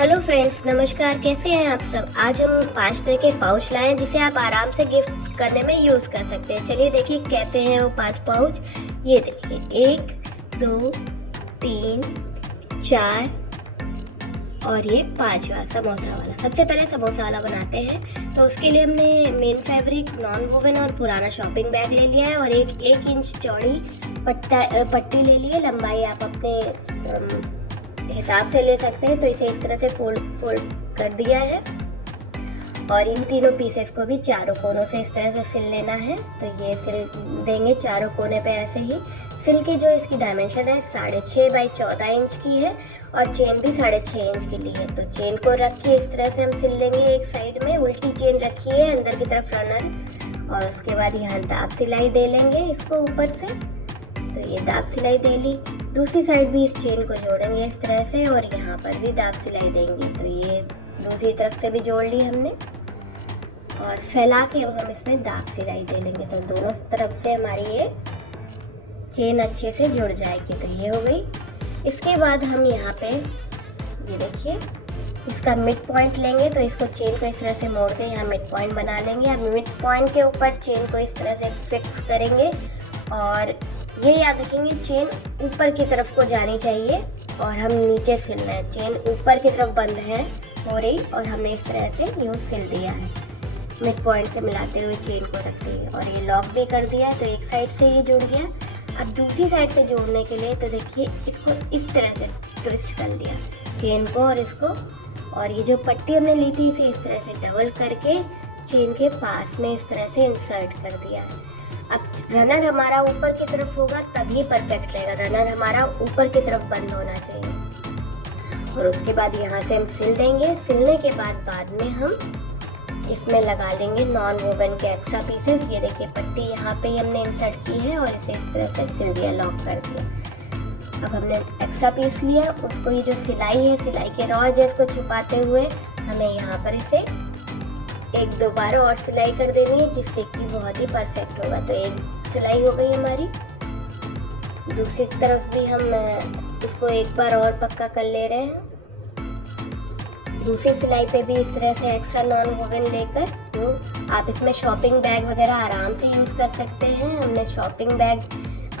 Hello friends, नमस्कार। कैसे हैं आप सब। आज हम 5 तरह के पाउच लाए हैं जिसे आप आराम से गिफ्ट करने में यूज़ कर सकते हैं। चलिए देखिए कैसे हैं वो 5 पाउच। ये देखिए 1 2 3 4 और ये 5वां समोसा वाला। सबसे पहले समोसा वाला बनाते हैं। तो उसके लिए हमने मेन फैब्रिक, नॉन वोवन और पुराना शॉपिंग बैग ले लिया है और एक इंच चौड़ी पट्टी ले ली है। लंबाई आप अपने हिसाब से ले सकते हैं। तो इसे इस तरह से फोल्ड कर दिया है और इन तीनों पीसेस को भी चारों कोनों से इस तरह से सिल लेना है। तो ये सिल देंगे चारों कोने पे ऐसे ही। सिल की जो इसकी डायमेंशन है 6.5 बाई 14 इंच की है और चेन भी 6.5 इंच की ली है। तो चेन को रख के इस तरह से हम सिल लेंगे। एक साइड में उल्टी चेन रखी है अंदर की तरफ रनर, और उसके बाद यहाँ दाब सिलाई दे लेंगे इसको ऊपर से। तो ये दाब सिलाई दे ली। दूसरी साइड भी इस चेन को जोड़ेंगे इस तरह से और यहाँ पर भी दाब सिलाई देंगे। तो ये दूसरी तरफ से भी जोड़ ली हमने और फैला के अब हम इसमें दाब सिलाई दे लेंगे। तो दोनों तरफ से हमारी ये चेन अच्छे से जुड़ जाएगी। तो ये हो गई। इसके बाद हम यहाँ पे ये देखिए इसका मिड पॉइंट लेंगे। तो इसको चेन को इस तरह से मोड़ के यहाँ मिड पॉइंट बना लेंगे। अब मिड पॉइंट के ऊपर चेन को इस तरह से फिक्स करेंगे और ये याद रखेंगे चेन ऊपर की तरफ को जानी चाहिए और हम नीचे सिलना है। चेन ऊपर की तरफ बंद है हो रही और हमने इस तरह से यूँ सिल दिया है मिड पॉइंट से मिलाते हुए चेन को रखते हुए, और ये लॉक भी कर दिया। तो एक साइड से ये जुड़ गया। अब दूसरी साइड से जोड़ने के लिए तो देखिए इसको इस तरह से ट्विस्ट कर दिया चेन को और इसको, और ये जो पट्टी हमने ली थी इसे इस तरह से डबल करके चेन के पास में इस तरह से इंसर्ट कर दिया है। अब रनर हमारा ऊपर की तरफ होगा तब ये परफेक्ट रहेगा। रनर हमारा ऊपर की तरफ बंद होना चाहिए और उसके बाद यहाँ से हम सिल देंगे। सिलने के बाद में हम इसमें लगा लेंगे नॉन वोवन के एक्स्ट्रा पीसेस। ये देखिए पट्टी यहाँ पे हमने इंसर्ट की है और इसे इस तरह से सिल दिया, लॉक कर दिया। अब हमने एक्स्ट्रा पीस लिया, उसको ये जो सिलाई है, सिलाई के रॉ एजेस को छुपाते हुए हमें यहाँ पर इसे 1-2 बार और सिलाई कर देनी है जिससे कि बहुत ही परफेक्ट होगा। तो एक सिलाई हो गई हमारी। दूसरी तरफ भी हम इसको एक बार और पक्का कर ले रहे हैं। दूसरी सिलाई पे भी इस तरह से एक्स्ट्रा नॉन वोवन लेकर तो आप इसमें शॉपिंग बैग वगैरह आराम से यूज़ कर सकते हैं। हमने शॉपिंग बैग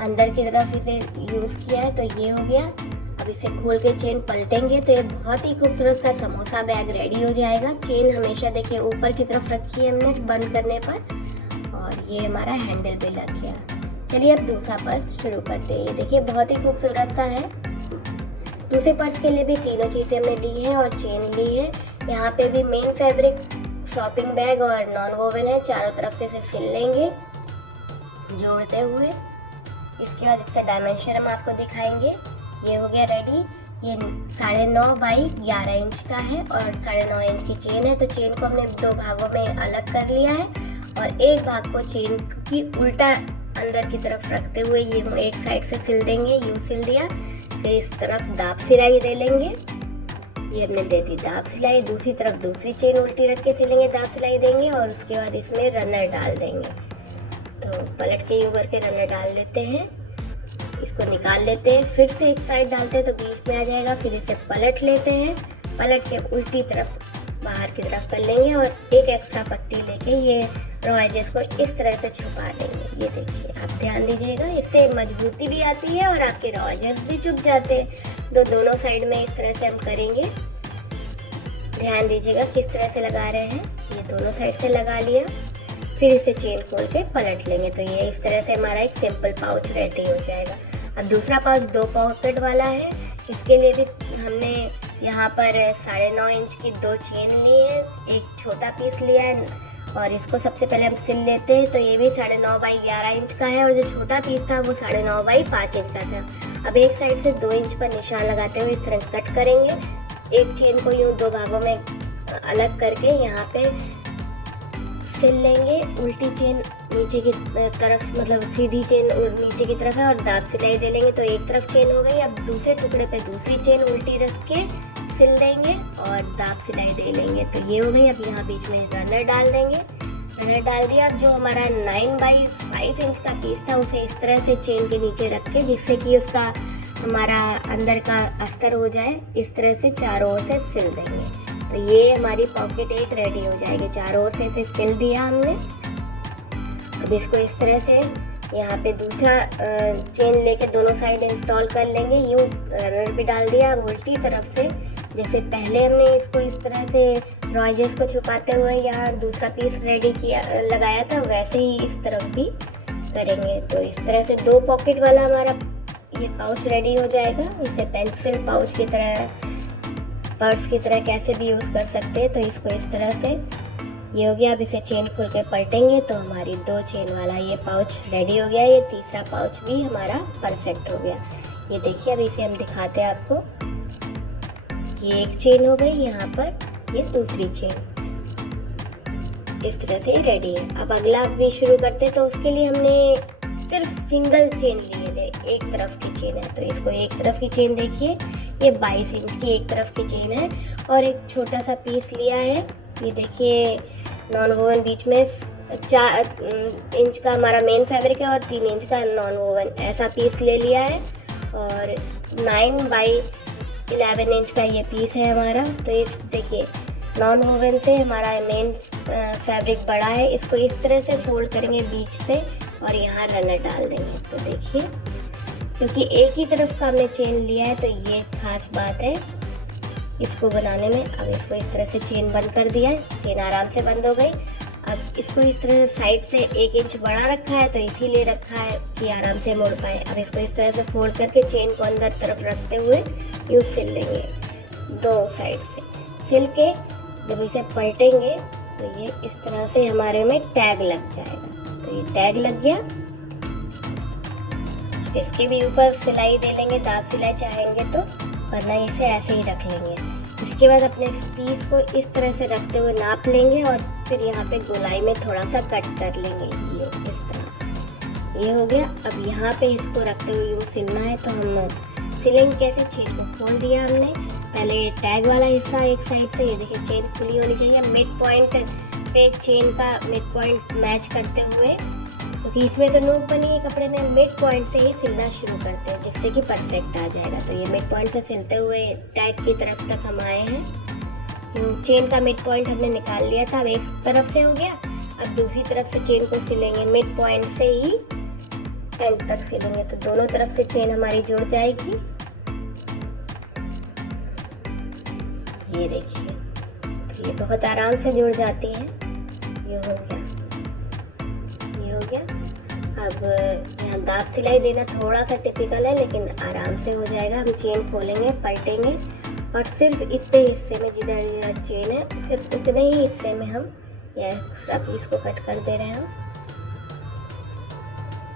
अंदर की तरफ इसे यूज़ किया है। तो ये हो गया। अब इसे खोल के चेन पलटेंगे तो ये बहुत ही खूबसूरत सा समोसा बैग रेडी हो जाएगा। चेन हमेशा देखिए ऊपर की तरफ रखी है हमने बंद करने पर, और ये हमारा हैंडल भी लग गया। चलिए अब दूसरा पर्स शुरू करते हैं। ये देखिए बहुत ही खूबसूरत सा है। दूसरे पर्स के लिए भी तीनों चीज़ें हमने ली हैं और चेन ली है। यहाँ पे भी मेन फैब्रिक, शॉपिंग बैग और नॉन वोवन है। चारों तरफ से इसे सिल लेंगे जोड़ते हुए। इसके बाद इसका डायमेंशन हम आपको दिखाएंगे। ये हो गया रेडी। ये 9.5 बाई 11 इंच का है और 9.5 इंच की चेन है। तो चेन को हमने 2 भागों में अलग कर लिया है और एक भाग को चेन की उल्टा अंदर की तरफ रखते हुए ये एक साइड से सिल देंगे। यूँ सिल दिया। फिर इस तरफ दाब सिलाई दे लेंगे। ये हमने दे दी दाब सिलाई। दूसरी तरफ दूसरी चेन उल्टी रख के सिलेंगे, दाब सिलाई देंगे और उसके बाद इसमें रनर डाल देंगे। तो पलट के यूँ करके रनर डाल लेते हैं। इसको निकाल लेते हैं, फिर से एक साइड डालते हैं तो बीच में आ जाएगा। फिर इसे पलट लेते हैं, पलट के उल्टी तरफ बाहर की तरफ कर लेंगे और एक एक्स्ट्रा पट्टी लेके ये रॉ एजेस को इस तरह से छुपा देंगे। ये देखिए आप ध्यान दीजिएगा, इससे मजबूती भी आती है और आपके रॉ एजेस भी छुप जाते हैं। तो दोनों साइड में इस तरह से हम करेंगे। ध्यान दीजिएगा किस तरह से लगा रहे हैं। ये दोनों साइड से लगा लिया। फिर इसे चेन खोल के पलट लेंगे। तो ये इस तरह से हमारा एक सिंपल पाउच रेडी हो जाएगा। अब दूसरा पाउच 2 पॉकेट वाला है। इसके लिए भी हमने यहाँ पर 9.5 इंच की 2 चेन ली है, एक छोटा पीस लिया है और इसको सबसे पहले हम सिल लेते हैं। तो ये भी 9.5 बाई 11 इंच का है और जो छोटा पीस था वो 9.5 बाई 5 इंच का था। अब एक साइड से 2 इंच पर निशान लगाते हुए इस तरह कट करेंगे। एक चेन को यूँ 2 भागों में अलग करके यहाँ पे सिल लेंगे। उल्टी चेन नीचे की तरफ, मतलब सीधी चेन नीचे की तरफ है और दाब सिलाई दे लेंगे। तो एक तरफ चेन हो गई। अब दूसरे टुकड़े पे दूसरी चेन उल्टी रख के सिल देंगे और दाब सिलाई दे लेंगे। तो ये हो गई। अब यहाँ बीच में रनर डाल देंगे। रनर डाल दिया। अब जो हमारा 9 बाई 5 इंच का पीस था उसे इस तरह से चेन के नीचे रख के, जिससे कि उसका हमारा अंदर का अस्तर हो जाए, इस तरह से चारों ओर से सिल देंगे। तो ये हमारी पॉकेट एक रेडी हो जाएगी। चारों ओर से इसे सिल दिया हमने। अब इसको इस तरह से यहाँ पे दूसरा चेन लेके दोनों साइड इंस्टॉल कर लेंगे। यूँ रनर पे डाल दिया। अब उल्टी तरफ से जैसे पहले हमने इसको इस तरह से रॉयजेस को छुपाते हुए यहाँ दूसरा पीस रेडी किया लगाया था, वैसे ही इस तरफ भी करेंगे। तो इस तरह से 2 पॉकेट वाला हमारा ये पाउच रेडी हो जाएगा। इसे पेंसिल पाउच की तरह, पर्स की तरह कैसे भी यूज़ कर सकते हैं। तो इसको इस तरह से ये हो गया। अब इसे चेन खोल के पलटेंगे तो हमारी 2 चेन वाला ये पाउच रेडी हो गया। ये तीसरा पाउच भी हमारा परफेक्ट हो गया। ये देखिए, अब इसे हम दिखाते हैं आपको। ये एक चेन हो गई, यहाँ पर ये दूसरी चेन इस तरह से रेडी है। अब अगला भी शुरू करते हैं। तो उसके लिए हमने सिर्फ सिंगल चेन लिए थे, एक तरफ की चेन है। तो इसको एक तरफ की चेन देखिए, ये 22 इंच की एक तरफ की चेन है और एक छोटा सा पीस लिया है। ये देखिए नॉन वोवन बीच में 4 इंच का हमारा मेन फैब्रिक है और 3 इंच का नॉन वोवन, ऐसा पीस ले लिया है। और 9 बाई 11 इंच का ये पीस है हमारा। तो इस देखिए नॉन वोवन से हमारा मेन फैब्रिक बड़ा है। इसको इस तरह से फोल्ड करेंगे बीच से और यहाँ रनर डाल देंगे। तो देखिए, क्योंकि एक ही तरफ का हमने चेन लिया है तो ये खास बात है इसको बनाने में। अब इसको इस तरह से चेन बंद कर दिया है, चेन आराम से बंद हो गई। अब इसको इस तरह साइड से 1 इंच बड़ा रखा है तो इसीलिए रखा है कि आराम से मोड़ पाए। अब इसको इस तरह से फोल्ड करके चेन को अंदर तरफ रखते हुए यूँ सिल लेंगे, 2 साइड से सिल के जब इसे पलटेंगे तो ये इस तरह से हमारे में टैग लग जाएगा। तो ये टैग लग गया। इसके भी ऊपर सिलाई दे लेंगे, दाब सिलाई चाहेंगे तो, वरना इसे ऐसे ही रख लेंगे। इसके बाद अपने पीस को इस तरह से रखते हुए नाप लेंगे और फिर यहाँ पे गोलाई में थोड़ा सा कट कर लेंगे, ये इस तरह से। ये हो गया। अब यहाँ पे इसको रखते हुए यूँ सिलना है। तो हम सिलेंगे कैसे? चेन को खोल दिया हमने, पहले ये टैग वाला हिस्सा एक साइड से, ये देखिए चेन खुली होनी चाहिए। मिड पॉइंट पे चेन का मिड पॉइंट मैच करते हुए, क्योंकि इसमें तो नोक बनी है कपड़े में, मिड पॉइंट से ही सिलना शुरू करते हैं जिससे कि परफेक्ट आ जाएगा। तो ये मिड पॉइंट से सिलते हुए टैग की तरफ तक हम आए हैं। चेन का मिड पॉइंट हमने निकाल लिया था, अब एक तरफ से हो गया। अब दूसरी तरफ से चेन को सिलेंगे, मिड पॉइंट से ही एंड तक सिलेंगे। तो दोनों तरफ से चेन हमारी जुड़ जाएगी। ये देखिए, तो ये बहुत आराम से जुड़ जाती है। ये हो गया, ये हो गया। अब यहाँ दाब सिलाई देना थोड़ा सा टिपिकल है, लेकिन आराम से हो जाएगा। हम चेन खोलेंगे, पलटेंगे और सिर्फ इतने हिस्से में जिधर चेन है, सिर्फ इतने ही हिस्से में हम ये एक्स्ट्रा पीस को कट कर दे रहे हैं।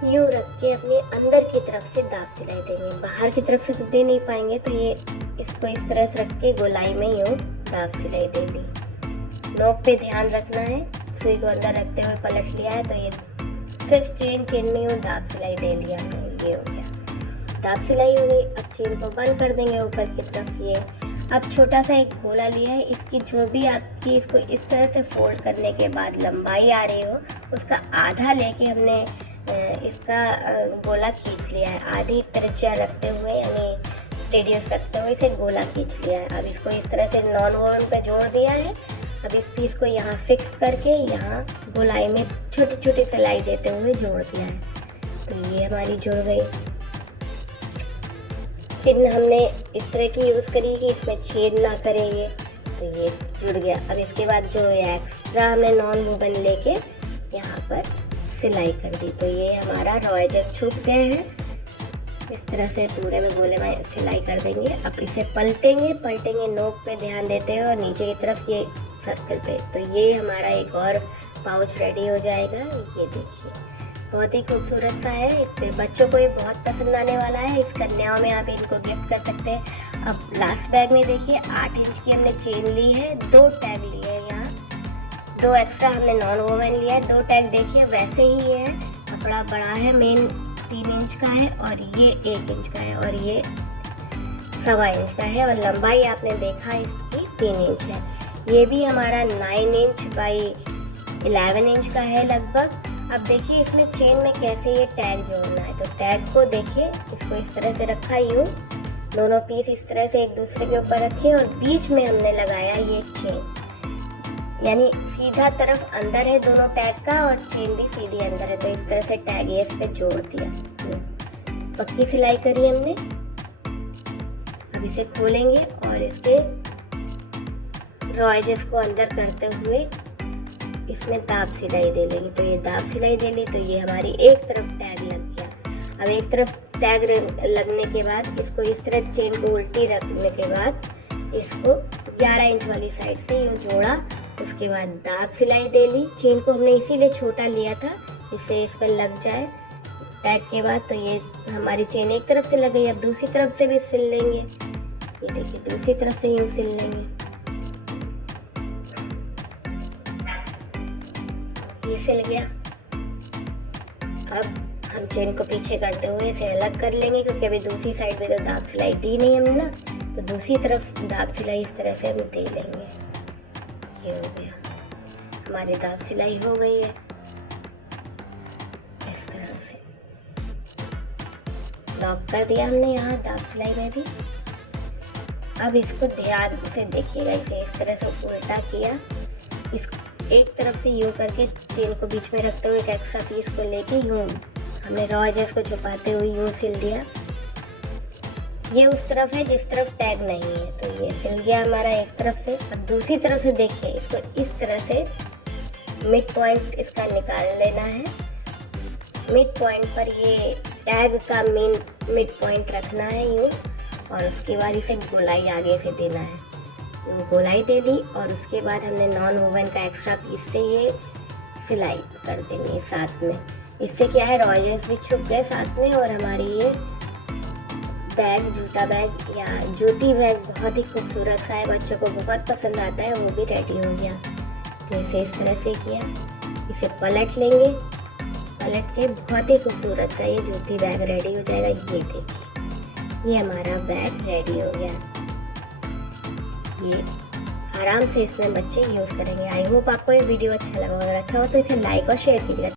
यूँ रख के अपने अंदर की तरफ से दाब सिलाई देंगे, बाहर की तरफ से तो दे नहीं पाएंगे। तो ये इसको इस तरह से रख के गोलाई में यूँ दाब सिलाई दे दी। नोक पे ध्यान रखना है, सुई को अंदर रखते हुए पलट लिया है। तो ये सिर्फ चेन में यूँ दाब सिलाई दे लिया हमने। ये हो गया, दाब सिलाई हो गई। अब चेन को बंद कर देंगे ऊपर की तरफ। ये अब छोटा सा एक गोला लिया है, इसकी जो भी आपकी इसको इस तरह से फोल्ड करने के बाद लंबाई आ रही हो, उसका आधा लेके हमने इसका गोला खींच लिया है। आधी त्रिज्या रखते हुए यानी रेडियस रखते हुए इसे गोला खींच लिया है। अब इसको इस तरह से नॉन वोवन पे जोड़ दिया है। अब इस पीस को यहाँ फिक्स करके यहाँ गोलाई में छोटी छोटी सिलाई देते हुए जोड़ दिया है। तो ये हमारी जुड़ गई। फिर हमने इस तरह की यूज़ करी कि इसमें छेद ना करे ये, तो ये जुड़ गया। अब इसके बाद जो एक्स्ट्रा हमने नॉन वोवन लेके यहाँ पर सिलाई कर दी। तो ये हमारा रॉयजेस छुप गए हैं। इस तरह से पूरे में गोले में सिलाई कर देंगे। अब इसे पलटेंगे नोक पे ध्यान देते हैं और नीचे की तरफ ये सर्कल पे। तो ये हमारा एक और पाउच रेडी हो जाएगा। ये देखिए, बहुत ही खूबसूरत सा है। इस पे बच्चों को ये बहुत पसंद आने वाला है। इस कन्याओं में आप इनको गिफ्ट कर सकते हैं। अब लास्ट बैग में देखिए 8 इंच की हमने चेन ली है, 2 टैग लिए हैं यहाँ, 2 एक्स्ट्रा हमने नॉन वोवन लिया है। 2 टैग देखिए वैसे ही है, कपड़ा बड़ा है, मेन 3 इंच का है और ये 1 इंच का है और ये 1.25 इंच का है और लंबाई आपने देखा इसकी 3 इंच है। ये भी हमारा 9 इंच बाई 11 इंच का है लगभग अब देखिए इसमें चेन में कैसे ये टैग जोड़ना है। तो टैग को देखिए, इसको इस तरह से रखा यूँ, दोनों पीस इस तरह से एक दूसरे के ऊपर रखे और बीच में हमने लगाया ये चेन, यानी सीधा तरफ अंदर है दोनों टैग का और चेन भी सीधी अंदर है। तो इस तरह से टैग ये इस पे जोड़ दिया, पक्की सिलाई करी हमने। अब इसे खोलेंगे और इसके रॉ एजेस को अंदर करते हुए इसमें दाब सिलाई दे लेंगे। तो ये दाब सिलाई दे ली तो ये हमारी एक तरफ टैग लग गया। अब एक तरफ टैग लगने के बाद इसको इस तरह चेन को उल्टी रखने के बाद इसको 11 इंच वाली साइड से यूँ जोड़ा। उसके बाद दाब सिलाई दे ली। चेन को हमने इसीलिए छोटा लिया था, इससे इस पर लग जाए टैग के बाद। तो ये हमारी चेन एक तरफ से लग गई। अब दूसरी तरफ से भी सिल लेंगे। ये देखिए दूसरी तरफ से यूँ सिल लेंगे। ये सिल गया। अब हम चेन को पीछे करते हुए इसे अलग कर लेंगे, क्योंकि अभी दूसरी साइड में तो दाब सिलाई दी नहीं हमने ना, तो दूसरी तरफ दाब सिलाई इस तरह से हम दे लेंगे। ये हो गया, हमारी दाब सिलाई हो गई है इस तरह से। लॉक कर दिया हमने यहाँ दाब सिलाई में भी। अब इसको ध्यान से देखिएगा, इसे इस तरह से उल्टा किया, इस एक तरफ से यूँ करके चेन को बीच में रखते हुए एक एक्स्ट्रा पीस को लेके यूँ हमने रॉ एजेस को छुपाते हुए यूँ सिल दिया। ये उस तरफ है जिस तरफ टैग नहीं है, तो ये सिल गया हमारा एक तरफ से। अब दूसरी तरफ से देखिए, इसको इस तरह से मिड पॉइंट इसका निकाल लेना है। मिड पॉइंट पर ये टैग का मेन मिड पॉइंट रखना है यूँ, और उसके बाद इसे गोलाई आगे से देना है। गोलाई दे ली और उसके बाद हमने नॉन वोवन का एक्स्ट्रा पीस से ये सिलाई कर देंगे साथ में। इससे क्या है, रॉयल्स भी छुप गए साथ में, और हमारी ये बैग, जूता बैग या जूती बैग बहुत ही खूबसूरत सा है, बच्चों को बहुत पसंद आता है, वो भी रेडी हो गया। तो इसे इस तरह से किया, इसे पलट लेंगे, पलट के बहुत ही खूबसूरत सा ये जूती बैग रेडी हो जाएगा। ये देखिए, ये हमारा बैग रेडी हो गया। ये आराम से इसमें बच्चे यूज़ करेंगे। आई होप आपको ये वीडियो अच्छा लगा। अगर अच्छा हो तो इसे लाइक और शेयर कीजिएगा।